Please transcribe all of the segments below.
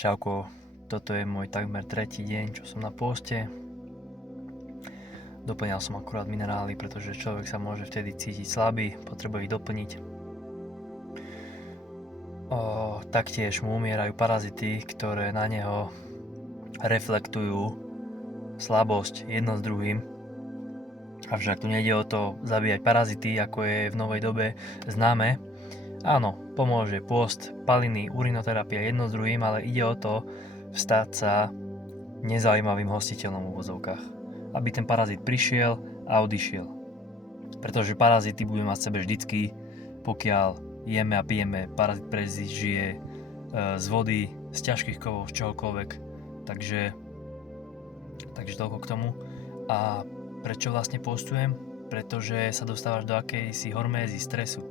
Čauko, toto je môj takmer tretí deň, čo som na pôste. Doplňal som akurát minerály, pretože človek sa môže vtedy cítiť slabý, potrebuje ich doplniť. Taktiež mu umierajú parazity, ktoré na neho reflektujú slabosť jedno s druhým. Avšak tu nejde o to zabíjať parazity, ako je v novej dobe známe. Áno, pomôže pôst, paliny, urinoterapia jedno s druhým, ale ide o to stať sa nezaujímavým hostiteľom v úvodzovkách. Aby ten parazit prišiel a odišiel. Pretože parazity budeme mať v sebe vždycky, pokiaľ jeme a pijeme. Parazit prežije z vody, z ťažkých kovov, z čohokoľvek. Takže toľko k tomu. A prečo vlastne postujem? Pretože sa dostávaš do akejsi hormézy, stresu.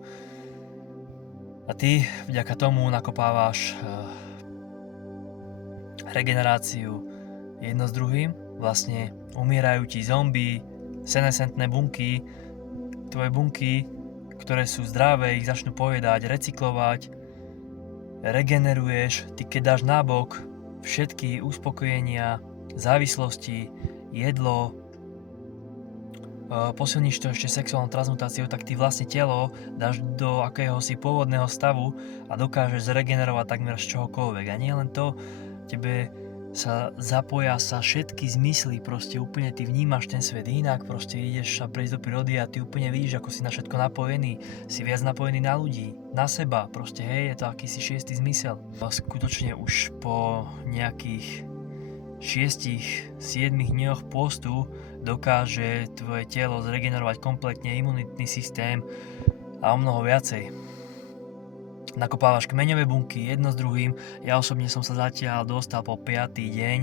A ty vďaka tomu nakopávaš regeneráciu jedno s druhým. Vlastne umierajú ti zombie, senescentné bunky, tvoje bunky, ktoré sú zdravé, ich začnú pojedať, recyklovať, regeneruješ, ty keď dáš nabok všetky uspokojenia, závislosti, jedlo, posilníš to ešte sexuálnou transmutáciou, tak ty vlastne telo dáš do akéhosi pôvodného stavu a dokážeš zregenerovať takmer z čohokoľvek. A nie len to, tebe sa zapoja sa všetky zmysly, proste úplne ty vnímaš ten svet inak, proste ideš sa prejsť do prírody a ty úplne vidíš, ako si na všetko napojený, si viac napojený na ľudí, na seba, proste hej, je to akýsi šiestý zmysel. A skutočne už po nejakých 6-7 dňoch postu dokáže tvoje telo zregenerovať kompletne imunitný systém a o mnoho viacej. Nakopávaš kmeňové bunky jedno s druhým. Ja osobne som sa zatiaľ dostal po 5. deň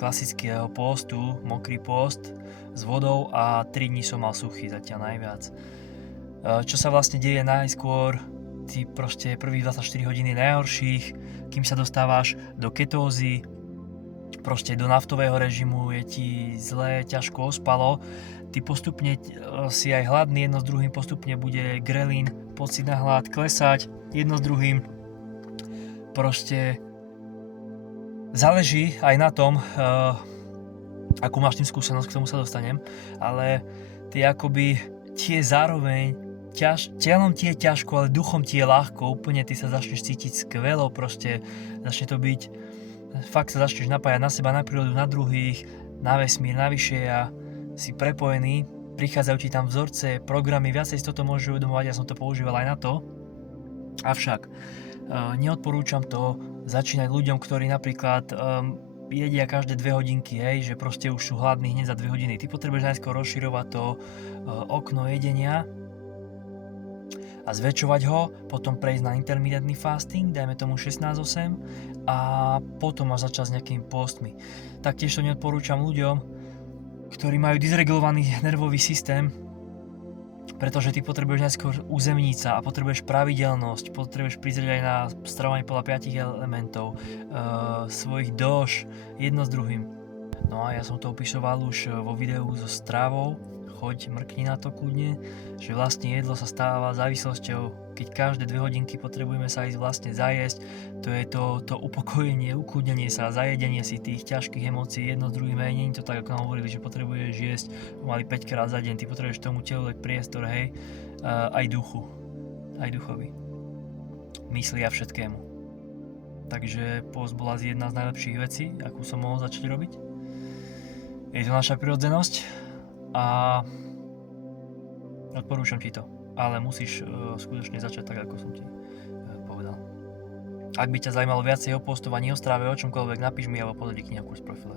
klasického postu, mokrý post s vodou a 3 dní som mal suchý zatiaľ najviac. Čo sa vlastne deje najskôr? Ty proste prvých 24 hodín najhorších, kým sa dostávaš do ketózy, proste do naftového režimu, je ti zle, ťažko ospalo, ty postupne si aj hladný, jedno s druhým postupne bude grelín, pocit na hlad klesať, jedno s druhým. Proste záleží aj na tom, akú máš tým skúsenosť, k tomu sa dostanem, ale ty akoby ti je zároveň telom ti je ťažko, ale duchom ti je ľahko, úplne ty sa začneš cítiť skvelo, proste začne to byť, fakt sa začneš napájať na seba, na prírodu, na druhých, na vesmír, na vyššie a si prepojený, prichádzajú ti tam vzorce, programy, viacej si toto môžeš uvedomovať, ja som to používal aj na to. Avšak neodporúčam to začínať ľuďom, ktorí napríklad jedia každé 2 hodinky, hej, že proste už sú hladní hneď za 2 hodiny. Ty potrebuješ najskôr rozširovať to okno jedenia a zväčšovať ho, potom prejsť na intermitentný fasting, dajme tomu 16-8 a potom až začať s nejakými postmi. Taktiež to neodporúčam ľuďom, ktorí majú dysregulovaný nervový systém, pretože ty potrebuješ najskôr uzemniť sa a potrebuješ pravidelnosť, potrebuješ prizrieť aj na stravovanie podľa 5 elementov, svojich dóš, jedno s druhým. No a ja som to opisoval už vo videu so stravou, choď, mrkni na to kľudne, že vlastne jedlo sa stáva závislosťou, keď každé 2 hodinky potrebujeme sa ísť vlastne zajesť, to je to upokojenie, ukľudnenie sa, zajedenie si tých ťažkých emócií jedno s druhým, hej, nie je to tak, ako nám hovorili, že potrebuješ jesť pomaly 5 krát za deň, ty potrebuješ tomu telu dať priestor, hej, aj duchu, aj duchovi, mysli a všetkému. Takže pôst bola jedna z najlepších vecí, akú som mohol začať robiť. Je to naša prirodzenosť a odporúčam ti to, ale musíš skutočne začať tak, ako som ti povedal. Ak by ťa zaujímalo viacej o postovaní, o strave, o čomkoľvek, napíš mi alebo podaj knihu kurz profile.